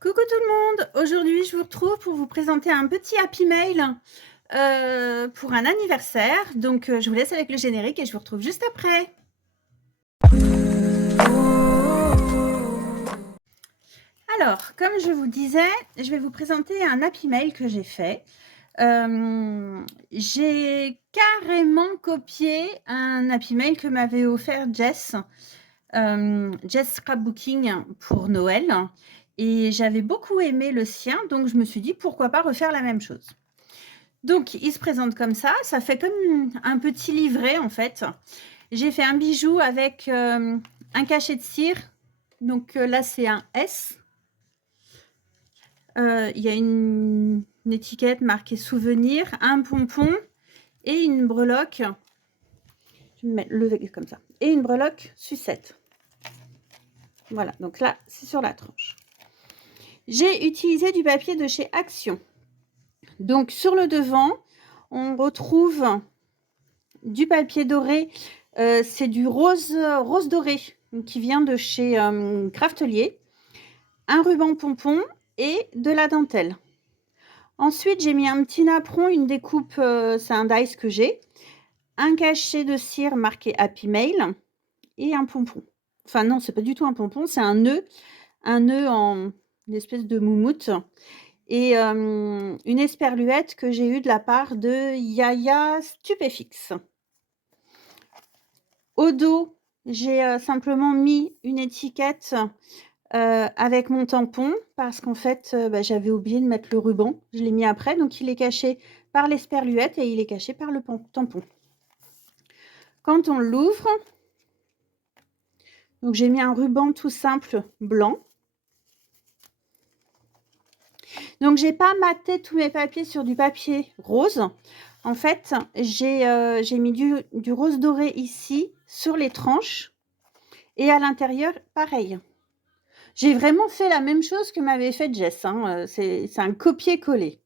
Coucou tout le monde, aujourd'hui je vous retrouve pour vous présenter un petit happy mail pour un anniversaire. Donc je vous laisse avec le générique et je vous retrouve juste après. Alors, comme je vous disais, je vais vous présenter un happy mail que j'ai fait. J'ai carrément copié un happy mail que m'avait offert Jess, Jess Scrapbooking pour Noël. Et j'avais beaucoup aimé le sien, donc je me suis dit pourquoi pas refaire la même chose. Donc, il se présente comme ça fait comme un petit livret en fait. J'ai fait un bijou avec un cachet de cire, donc là c'est un S. Il y a une étiquette marquée souvenir, un pompon et une breloque. Je vais mettre levé comme ça. Et une breloque sucette. Voilà, donc là c'est sur la tranche. J'ai utilisé du papier de chez Action. Donc sur le devant, on retrouve du papier doré, c'est du rose doré qui vient de chez Craftelier, un ruban pompon et de la dentelle. Ensuite, j'ai mis un petit napperon, une découpe, c'est un dice que j'ai, un cachet de cire marqué Happy Mail et un pompon. Enfin non, c'est pas du tout un pompon, c'est un nœud en une espèce de moumoute et une esperluette que j'ai eue de la part de Yaya Stupéfix. Au dos, j'ai simplement mis une étiquette avec mon tampon parce qu'en fait, j'avais oublié de mettre le ruban. Je l'ai mis après, donc il est caché par l'esperluette et il est caché par le tampon. Quand on l'ouvre, donc j'ai mis un ruban tout simple blanc. Donc j'ai pas maté tous mes papiers sur du papier rose. En fait, j'ai mis du rose doré ici sur les tranches et à l'intérieur, pareil. J'ai vraiment fait la même chose que m'avait fait Jess, hein, c'est un copier-coller.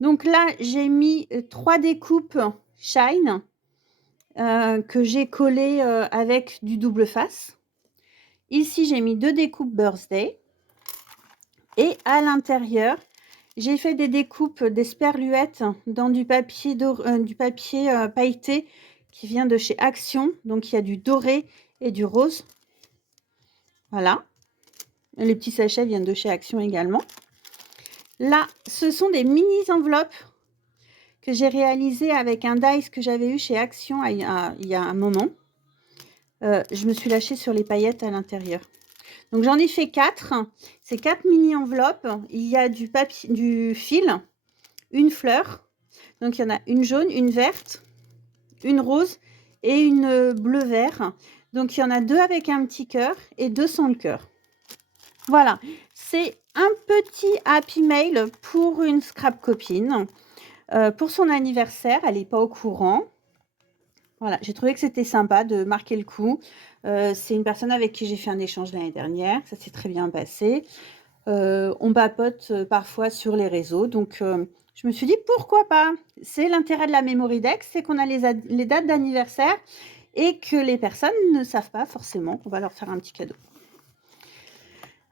Donc là, j'ai mis 3 découpes Shine que j'ai collées avec du double face. Ici, j'ai mis 2 découpes Birthday. Et à l'intérieur, j'ai fait des découpes d'esperluettes dans du papier pailleté qui vient de chez Action. Donc, il y a du doré et du rose. Voilà. Les petits sachets viennent de chez Action également. Là, ce sont des mini enveloppes que j'ai réalisées avec un dice que j'avais eu chez Action il y a un moment. Je me suis lâchée sur les paillettes à l'intérieur. Donc j'en ai fait 4. C'est 4 mini enveloppes. Il y a du papier, du fil, une fleur. Donc il y en a une jaune, une verte, une rose et une bleu-vert. Donc il y en a 2 avec un petit cœur et 2 sans le cœur. Voilà, c'est un petit happy mail pour une scrap copine. Pour son anniversaire, elle n'est pas au courant. Voilà, j'ai trouvé que c'était sympa de marquer le coup. C'est une personne avec qui j'ai fait un échange l'année dernière. Ça s'est très bien passé. On papote parfois sur les réseaux. Donc, je me suis dit, pourquoi pas? C'est l'intérêt de la Memory Deck, c'est qu'on a les dates d'anniversaire et que les personnes ne savent pas forcément qu'on va leur faire un petit cadeau.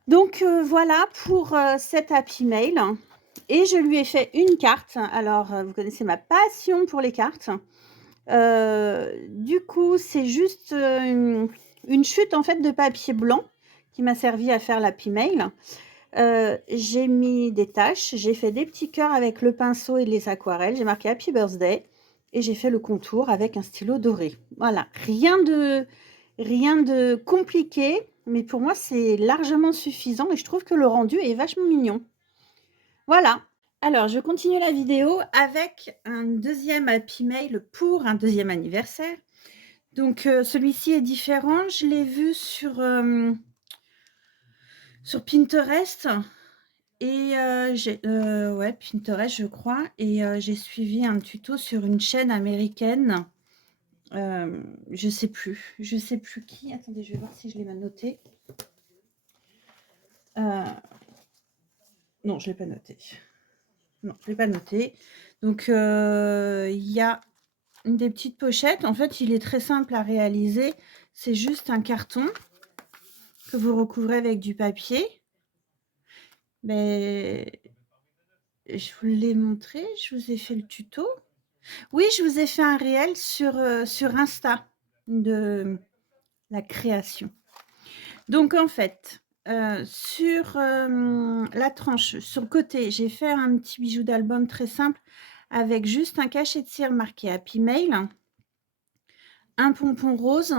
Donc, voilà pour cet happy mail. Et je lui ai fait une carte. Alors, vous connaissez ma passion pour les cartes. Du coup, c'est juste une chute en fait de papier blanc qui m'a servi à faire l'happy mail. J'ai mis des taches, j'ai fait des petits cœurs avec le pinceau et les aquarelles. J'ai marqué Happy Birthday et j'ai fait le contour avec un stylo doré. Voilà, rien de compliqué, mais pour moi, c'est largement suffisant et je trouve que le rendu est vachement mignon. Voilà. Alors, je continue la vidéo avec un deuxième happy mail pour un deuxième anniversaire. Donc, celui-ci est différent. Je l'ai vu sur Pinterest et ouais, Pinterest, je crois. Et j'ai suivi un tuto sur une chaîne américaine. Je sais plus qui. Attendez, je vais voir si je l'ai mal noté. Non, je l'ai pas noté. Non, je l'ai pas noté. Donc, il y a des petites pochettes. En fait, il est très simple à réaliser. C'est juste un carton que vous recouvrez avec du papier. Beh, je vous l'ai montré, je vous ai fait le tuto. Oui, je vous ai fait un réel sur Insta de la création. Donc en fait, sur, la tranche, sur le côté, j'ai fait un petit bijou d'album très simple avec juste un cachet de cire marqué Happy Mail, un pompon rose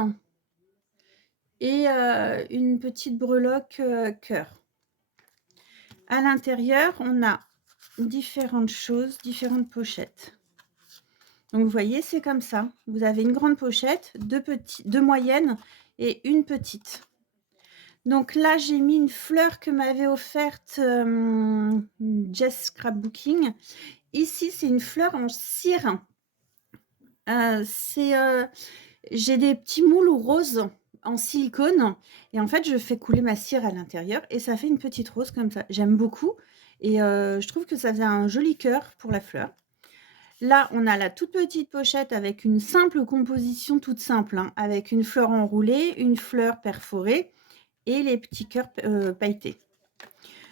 et une petite breloque, cœur. À l'intérieur, on a différentes choses, différentes pochettes. Donc vous voyez, c'est comme ça. Vous avez une grande pochette, 2 moyennes et une petite. Donc là, j'ai mis une fleur que m'avait offerte, Jess Scrapbooking. Ici, c'est une fleur en cire. C'est, j'ai des petits moules roses en silicone et en fait, je fais couler ma cire à l'intérieur et ça fait une petite rose comme ça. J'aime beaucoup et je trouve que ça faisait un joli cœur pour la fleur. Là, on a la toute petite pochette avec une simple composition toute simple, hein, avec une fleur enroulée, une fleur perforée et les petits cœurs pailletés.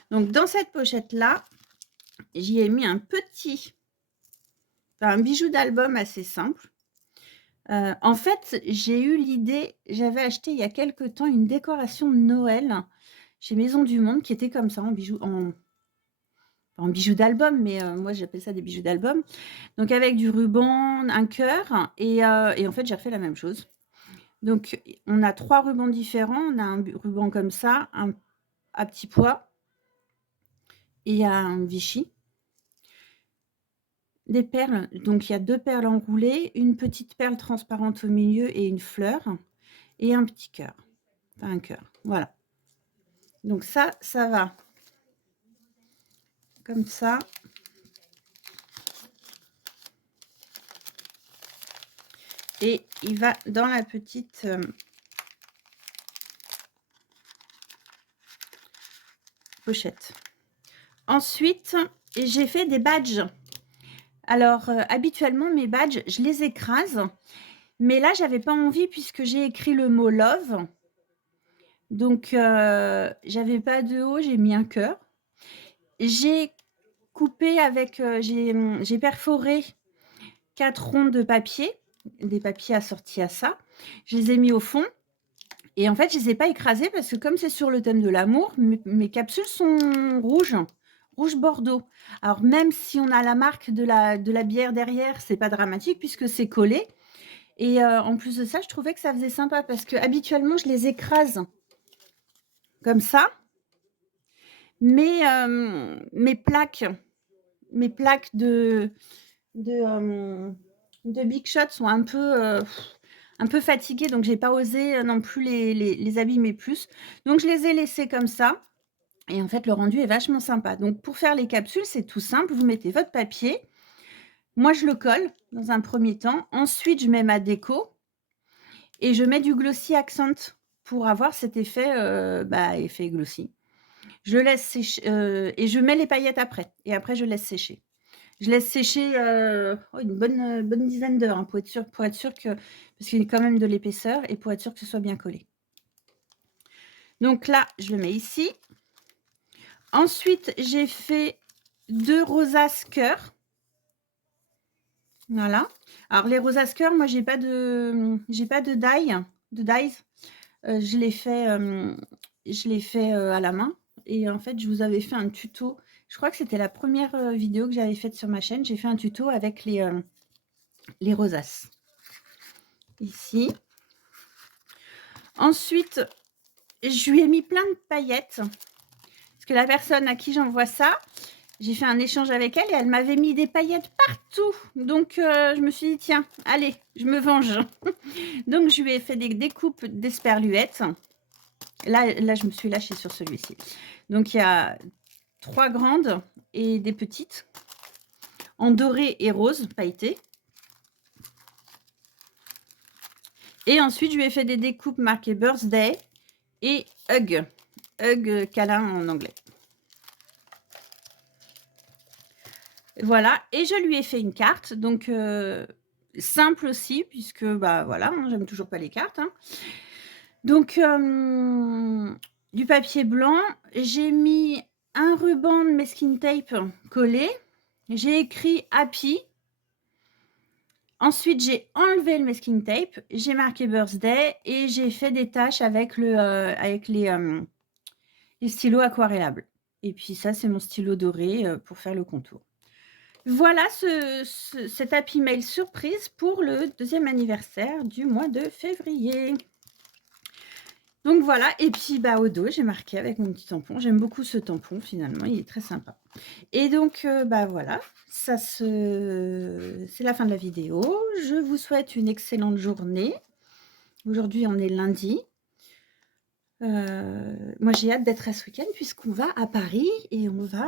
Donc dans cette pochette-là, j'y ai mis un bijou d'album assez simple. En fait, j'ai eu l'idée, j'avais acheté il y a quelque temps une décoration de Noël chez Maison du Monde qui était comme ça en bijoux d'album, mais moi j'appelle ça des bijoux d'album. Donc avec du ruban, un cœur et en fait j'ai refait la même chose. Donc on a 3 rubans différents. On a un ruban comme ça, un à petits pois et un Vichy. Des perles, donc il y a 2 perles enroulées, une petite perle transparente au milieu et une fleur et un petit cœur, enfin un cœur, voilà. Donc ça va comme ça. Et il va dans la petite, pochette. Ensuite, j'ai fait des badges. Alors, habituellement, mes badges, je les écrase, mais là, j'avais pas envie puisque j'ai écrit le mot love. Donc, j'avais pas de haut, j'ai mis un cœur. J'ai coupé avec, j'ai perforé 4 ronds de papier, des papiers assortis à ça. Je les ai mis au fond et en fait, je les ai pas écrasés parce que comme c'est sur le thème de l'amour, mes capsules sont rouges, rouge bordeaux. Alors même si on a la marque de la bière derrière, c'est pas dramatique puisque c'est collé et en plus de ça, je trouvais que ça faisait sympa parce qu'habituellement, je les écrase comme ça, mais mes plaques de Big Shot sont un peu fatiguées, donc j'ai pas osé non plus les abîmer plus. Donc je les ai laissées comme ça et en fait, le rendu est vachement sympa. Donc pour faire les capsules, c'est tout simple, vous mettez votre papier. Moi, je le colle dans un premier temps. Ensuite, je mets ma déco et je mets du glossy accent pour avoir cet effet, effet glossy. Je laisse sécher, et je mets les paillettes après et après je laisse sécher. Je laisse sécher, une bonne dizaine d'heures, hein, pour être sûr que parce qu'il y a quand même de l'épaisseur et pour être sûr que ce soit bien collé. Donc là, je le mets ici. Ensuite, j'ai fait 2 rosaces cœur. Voilà. Alors les rosaces cœur, moi j'ai pas de dies. Je l'ai fait, à la main et en fait, je vous avais fait un tuto. Je crois que c'était la première vidéo que j'avais faite sur ma chaîne. J'ai fait un tuto avec les rosaces. Ici. Ensuite, je lui ai mis plein de paillettes parce que la personne à qui j'envoie ça, j'ai fait un échange avec elle et elle m'avait mis des paillettes partout. Donc, je me suis dit: «Tiens, allez, je me venge». Donc je lui ai fait des découpes d'esperluettes. Là, je me suis lâchée sur celui-ci. Donc il y a 3 grandes et des petites en doré et rose pailleté. Et ensuite, je lui ai fait des découpes marquées birthday et hug. Hug, câlin en anglais. Voilà, et je lui ai fait une carte, donc simple aussi puisque, voilà, hein, j'aime toujours pas les cartes, hein. Donc du papier blanc, j'ai mis un ruban de masking tape collé. J'ai écrit Happy. Ensuite, j'ai enlevé le masking tape, j'ai marqué birthday et j'ai fait des taches avec les stylos aquarellables. Et puis ça, c'est mon stylo doré pour faire le contour. Voilà cet Happy Mail surprise pour le 2e anniversaire du mois de février. Donc voilà, et puis au dos, j'ai marqué avec mon petit tampon. J'aime beaucoup ce tampon finalement, il est très sympa. Et donc voilà, c'est la fin de la vidéo. Je vous souhaite une excellente journée. Aujourd'hui, on est lundi. Moi, j'ai hâte d'être à ce week-end puisqu'on va à Paris et on va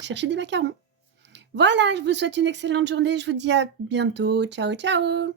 chercher des macarons. Voilà, je vous souhaite une excellente journée. Je vous dis à bientôt. Ciao, ciao!